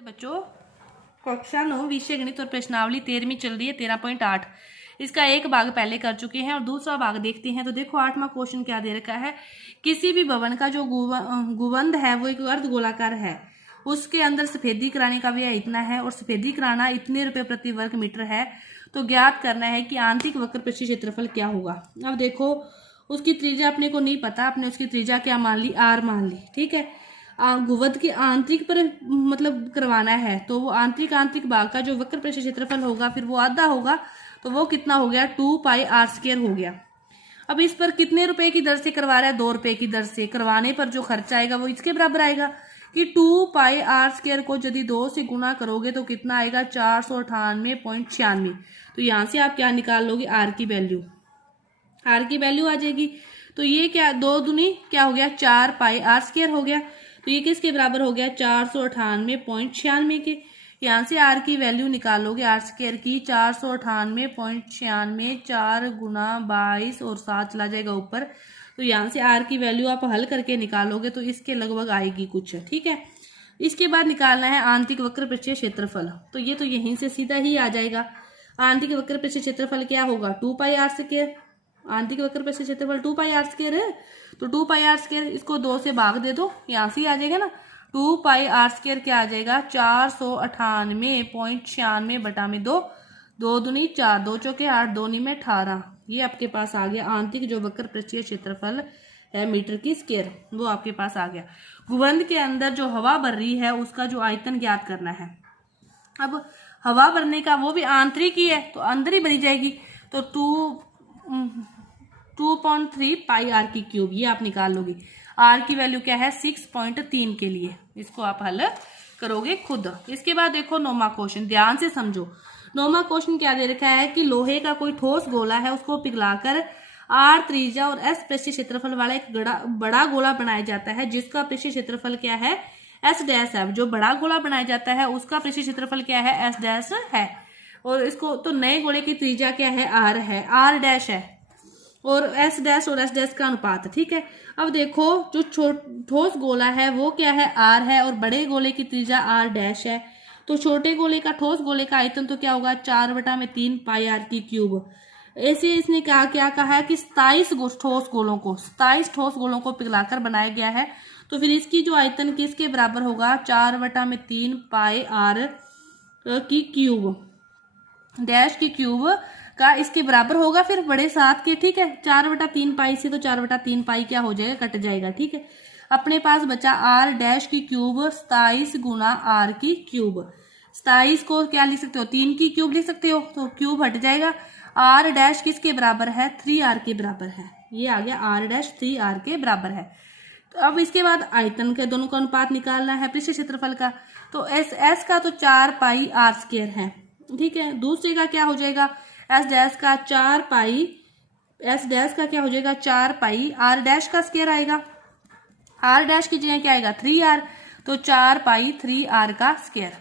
नमस्ते बच्चों, कक्षा 9 विषय गणित और प्रश्नावली 13वीं चल रही है 13.8। इसका एक भाग पहले कर चुके हैं और दूसरा भाग देखते हैं। तो देखो 8वां क्वेश्चन क्या दे रखा है। किसी भी भवन का जो गुंबद है वो एक अर्ध गोलाकार है, उसके अंदर सफेदी कराने का व्यय इतना है और सफेदी कराना इतने रुपए प्रति वर्ग मीटर है। तो ज्ञात करना है कि आंतरिक वक्र पृष्ठीय क्षेत्रफल क्या होगा। अब देखो उसकी त्रिज्या अपने को नहीं पता, आपने उसकी त्रिज्या क्या मान ली, आर मान ली। ठीक है, गुंबद के आंतरिक पर मतलब करवाना है तो वो आंतरिक भाग का जो वक्र पृष्ठीय क्षेत्रफल होगा फिर वो आधा होगा, तो वो कितना हो गया 2πr² हो गया। अब इस पर कितने रुपए की दर से करवा रहा है, 2 रुपए की दर से। करवाने पर जो खर्चा आएगा वो इसके बराबर आएगा कि 2πr² को यदि 2 से गुना करोगे तो कितना आएगा 498.96। तो यहाँ से आप क्या निकाल लोगे, आर की वैल्यू आ जाएगी। तो ये क्या 2 दूनी क्या हो गया 4πr² हो गया। तो ये किसके बराबर हो गया 498.96 के। यहाँ से आर की वैल्यू निकालोगे, r² की 498.96, 4 गुना 22 और 7 चला जाएगा ऊपर। तो यहाँ से आर की वैल्यू आप हल करके निकालोगे तो इसके लगभग आएगी कुछ। ठीक है, इसके बाद निकालना है आंतरिक वक्र पृष्ठीय क्षेत्रफल। तो ये तो यहीं से सीधा ही आ जाएगा। आंतरिक वक्र पृष्ठीय क्षेत्रफल क्या होगा 2πr²। आंतरिक वक्र पृष्ठीय क्षेत्रफल 2πr² है, तो 2πr², इसको 2 से भाग दे दो, यहाँ से आ जाएगा ना। 2πr² क्या आ जाएगा 498.96 बटा में 2, 2 दूनी 4, 2 चौके 8, 2 नी में 18। ये आपके पास आ गया आंतरिक जो वक्र पृष्ठीय क्षेत्रफल है मीटर की स्क्वायर, वो आपके पास आ गया। गुंबद के अंदर जो हवा भर रही है उसका जो आयतन ज्ञात करना है। अब हवा भरने का वो भी आंतरिक ही है तो अंदर ही भरी जाएगी। तो 2.3πr³, ये आप निकाल लोगे। आर की वैल्यू क्या है 6.3 के लिए। इसको आप हल करोगे खुद। इसके बाद देखो 9वां क्वेश्चन, ध्यान से समझो। 9वां क्वेश्चन क्या दे रखा है कि लोहे का कोई ठोस गोला है, उसको पिघलाकर आर त्रिज्या और एस पृष्ठीय क्षेत्रफल वाला एक बड़ा गोला बनाया जाता है, जिसका पृष्ठीय क्षेत्रफल क्या है S' है। जो बड़ा गोला बनाया जाता है उसका पृष्ठीय क्षेत्रफल क्या है S' है। और इसको तो नए गोले की त्रिज्या क्या है R है, R' है और S' और S' का अनुपात। ठीक है, अब देखो जो ठोस गोला है वो क्या है R है और बड़े गोले की त्रिज्या R' है। तो छोटे गोले का ठोस गोले का आयतन तो क्या होगा 4/3πr³। ऐसे इसने क्या कहा है कि 27 ठोस गोलों को पिघलाकर बनाया गया है। तो फिर इसकी जो आयतन किसके बराबर होगा 4/3πr³ डैश की क्यूब का इसके बराबर होगा, फिर बड़े 7 के। ठीक है, 4/3π से तो 4/3π क्या हो जाएगा, कट जाएगा। ठीक है, अपने पास बचा R' की क्यूब 27 गुना r³। 27 को क्या लिख सकते हो 3 की क्यूब लिख सकते हो, तो क्यूब हट जाएगा। R' किसके बराबर है 3r के बराबर है। ये आ गया R' 3r के बराबर है। तो अब इसके बाद आयतन के दोनों का अनुपात निकालना है पृष्ठीय क्षेत्रफल का। तो S का तो 4πr² है। ठीक है, दूसरे का क्या हो जाएगा S' का 4π, S' का क्या हो जाएगा 4π, R' का स्क्वायर आएगा। R' की जगह क्या आएगा 3r, तो 4π3r का स्क्वायर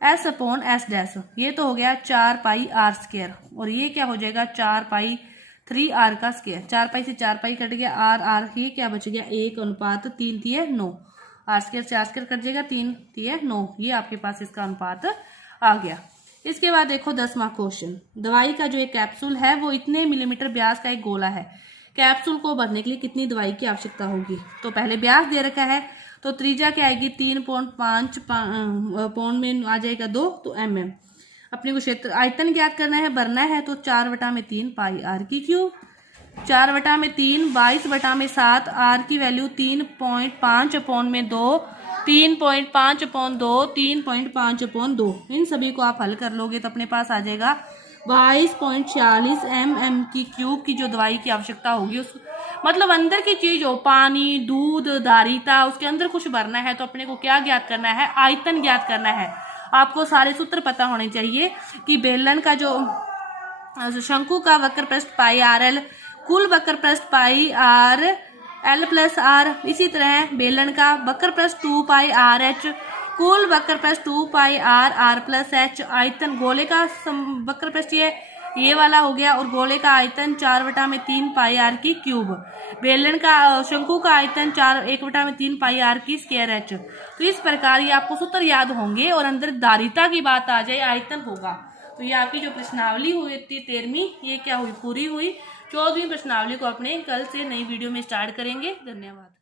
S/S'। ये तो हो गया 4πr²। और ये क्या हो जाएगा 4π3r का स्क्वायर। 4π से 4π कट गया, r, ये क्या बच गया 1:3 r², 4² कट जाएगा, 3:9। ये आपके पास इसका अनुपात आ गया। इसके बाद देखो 10वां क्वेश्चन। दवाई का जो एक कैप्सूल है वो इतने मिलीमीटर व्यास का एक गोला है। कैप्सूल को भरने के लिए कितनी दवाई की आवश्यकता होगी। तो पहले व्यास दे रखा है, तो त्रिज्या क्या आएगी 3.5 पौंड में आ जाएगा 2, तो mm। अपने को क्षेत्र आयतन ज्ञात करना है, भरना है, तो 4/3πr³। 4/3 22/7, r की वैल्यू 3.5 पौंड में 2, 3.5 पौंड 2, 3.5 पौंड 2। इन सभी को आप हल कर लोगे तो अपने पास आ जाएगा 22.46 mm³ की जो दवाई की आवश्यकता होगी। उस मतलब अंदर की चीज हो, पानी, दूध, धारिता, उसके अंदर कुछ भरना है तो अपने को क्या ज्ञात करना है, आयतन ज्ञात करना है। आपको सारे सूत्र पता होने चाहिए कि बेलन का जो शंकु का वक्र पृष्ठ πrl, कुल वक्र पृष्ठ πrl+r। इसी तरह बेलन का वक्र पृष्ठ 2πrh, कुल वक्र पृष्ठ 2πrr+h। आयतन गोले का वक्र पृष्ठ ये ये वाला हो गया। और गोले का आयतन 4/3 पाई आर की क्यूब। बेलन का शंकु का आयतन 1/3 पाई आर की स्क्वायर एच। तो इस प्रकार ये आपको सूत्र याद होंगे और अंदर धारिता की बात आ जाए आयतन होगा। तो ये आपकी जो प्रश्नावली हुई थी 13वीं, ये क्या हुई, पूरी हुई। 14वीं प्रश्नावली को अपने कल से नई वीडियो में स्टार्ट करेंगे। धन्यवाद।